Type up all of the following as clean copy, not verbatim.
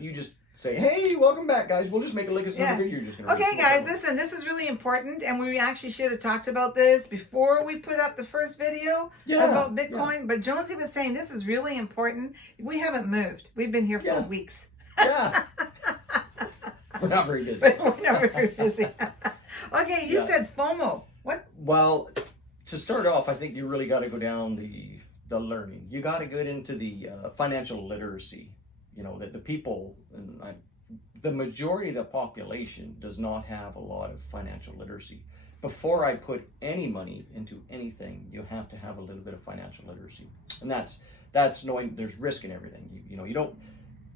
you just say, hey, welcome back, guys. We'll just make it like it's another video. You're just gonna okay, guys, listen, this is really important, and we actually should have talked about this before we put up the first video about Bitcoin. But Jonesy was saying this is really important. We haven't moved. We've been here for weeks. Yeah. We're not very busy. We're not very busy. Okay, you said FOMO. What? Well, to start off, I think you really got to go down the learning. You got to get into the financial literacy. You know, that the people, the majority of the population does not have a lot of financial literacy. Before I put any money into anything, you have to have a little bit of financial literacy. And that's knowing there's risk in everything. You know, you don't,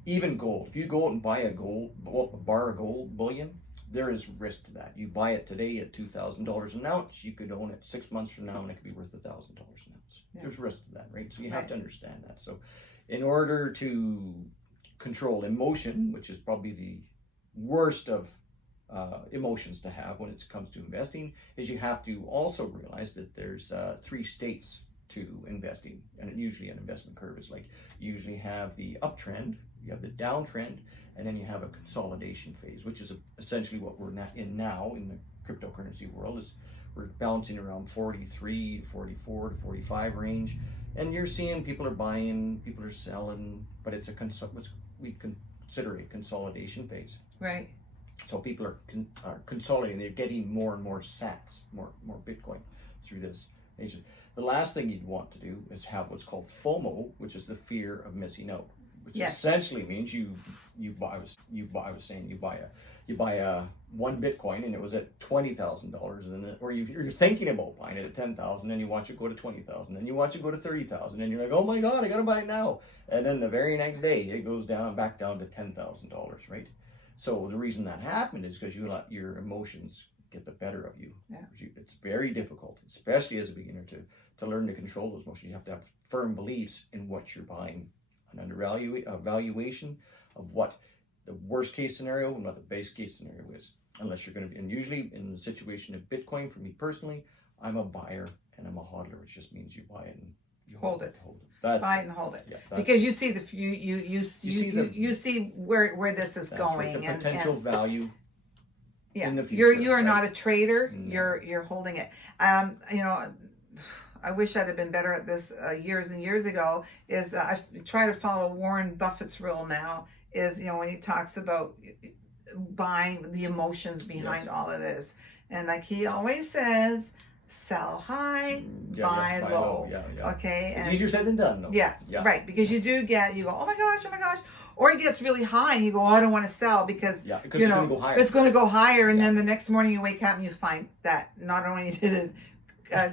even gold. If you go out and buy a bar of gold bullion, there is risk to that. You buy it today at $2,000 an ounce, you could own it 6 months from now and it could be worth $1,000 an ounce. There's risk to that, right? So you have to understand that. So in order to control emotion, which is probably the worst of emotions to have when it comes to investing, is you have to also realize that there's 3 states to investing, and usually an investment curve is like, you usually have the uptrend, you have the downtrend, and then you have a consolidation phase, which is essentially what we're in now in the cryptocurrency world. Is we're bouncing around 43 to 44 to 45 range, and you're seeing people are buying, people are selling, but it's what we consider a consolidation phase. Right. So people are consolidating. They're getting more and more sats, more Bitcoin through this. The last thing you'd want to do is have what's called FOMO, which is the fear of missing out, which essentially means you buy a 1 Bitcoin and it was at $20,000, and or you're thinking about buying it at $10,000, and you watch it go to $20,000, and you watch it go to $30,000, and you're like, oh my God, I gotta buy it now. And then the very next day it goes back down to $10,000, right? So the reason that happened is because you let your emotions get the better of you. It's very difficult, especially as a beginner, to learn to control those emotions. You have to have firm beliefs in what you're buying, an evaluation of what the worst case scenario and what the base case scenario is. Unless you're going to be, and usually in the situation of Bitcoin, for me personally, I'm a buyer and I'm a hodler, which just means you buy it and you hold it. Buy it and hold it, because you see you see where this is going, right, the potential value. Yeah, in the future, you are not a trader. No. You're holding it. You know, I wish I'd have been better at this years and years ago. I try to follow Warren Buffett's rule now. Is, you know, when he talks about buying, the emotions behind all of this, and like he always says, sell high, buy low. Okay, it's easier said than done, though. Yeah, right. Because you go, oh my gosh. Or it gets really high and you go, oh, I don't want to sell because you know it's going to go higher, and then the next morning you wake up and you find that not only did it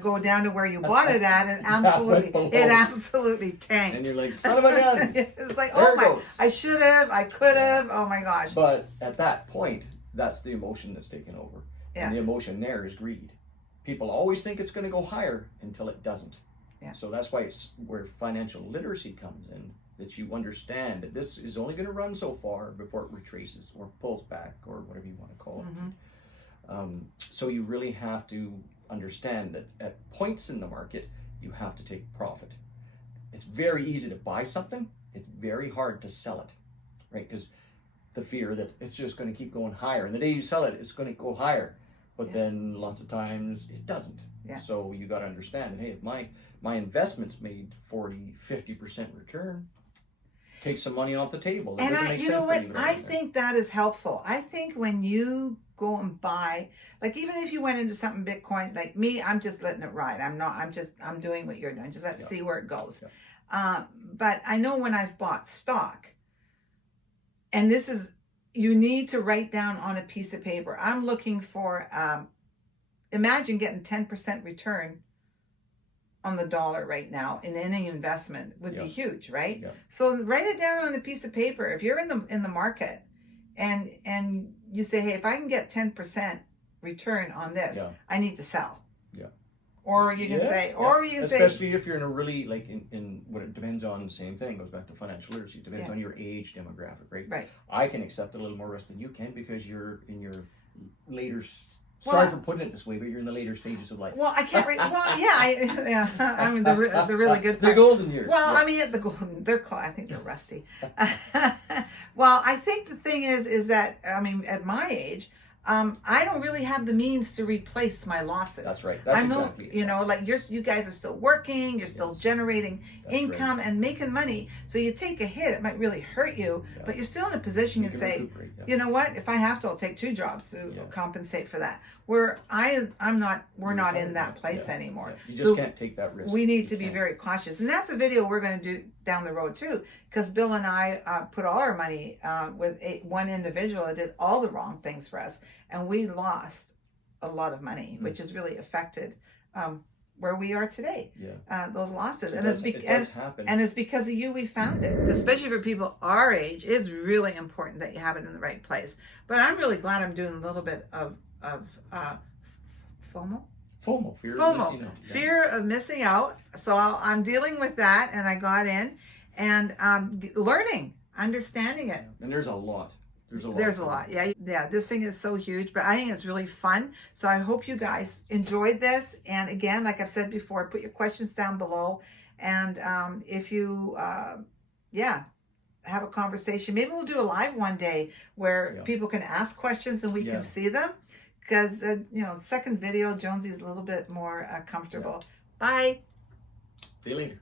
go down to where you bought it at, and absolutely tanked. And you're like, son of a gun. It's like, oh my, I should have, I could have, oh my gosh. But at that point, that's the emotion that's taken over. And the emotion there is greed. People always think it's going to go higher until it doesn't. So that's why it's where financial literacy comes in, that you understand that this is only going to run so far before it retraces or pulls back or whatever you want to call it. So you really have to understand that at points in the market, you have to take profit. It's very easy to buy something. It's very hard to sell it, right? Because the fear that it's just going to keep going higher. And the day you sell it, it's going to go higher. But then lots of times it doesn't. So you got to understand that, hey, if my investment's made 40, 50% return, take some money off the table. And you know what? I think that is helpful. I think when you go and buy, like even if you went into something Bitcoin, like me, I'm just letting it ride. I'm doing what you're doing. Just let's see where it goes. But I know when I've bought stock, and this is, you need to write down on a piece of paper. I'm looking for, imagine getting 10% return on the dollar right now in any investment would be huge, right? So write it down on a piece of paper. If you're in the market and you say, hey, if I can get 10% return on this, I need to sell. Or you can say, or you can say, especially if you're in a really, like in what it depends on, the same thing goes back to financial literacy. It depends on your age demographic, right? I can accept a little more risk than you can because you're in your later Sorry for putting it this way, but you're in the later stages of life. Well, I can't. I mean, the really good part. The golden years. Well, yeah. I mean, the golden. They're called. I think they're rusty. Well, I think the thing is that I mean, at my age, I don't really have the means to replace my losses. That's right. That's exactly it. You know, like you guys are still working, you're still generating income and making money. So you take a hit, it might really hurt you, but you're still in a position to say, you know what, if I have to, I'll take 2 jobs to compensate for that. We're not in that place anymore. You just can't take that risk. We need to be very cautious. And that's a video we're going to do down the road too, because Bill and I put all our money with one individual that did all the wrong things for us. And we lost a lot of money, which has really affected where we are today. Those losses. It does happen. And it's because of you we found it. Especially for people our age, it's really important that you have it in the right place. But I'm really glad I'm doing a little bit of FOMO. FOMO, fear of missing out. So I'm dealing with that, and I got in and learning, understanding it. And there's a lot. There's a lot. Yeah. This thing is so huge, but I think it's really fun. So I hope you guys enjoyed this. And again, like I've said before, put your questions down below. And if you, have a conversation, maybe we'll do a live one day where people can ask questions and we can see them. Because, second video, Jonesy is a little bit more comfortable. Bye. See you later.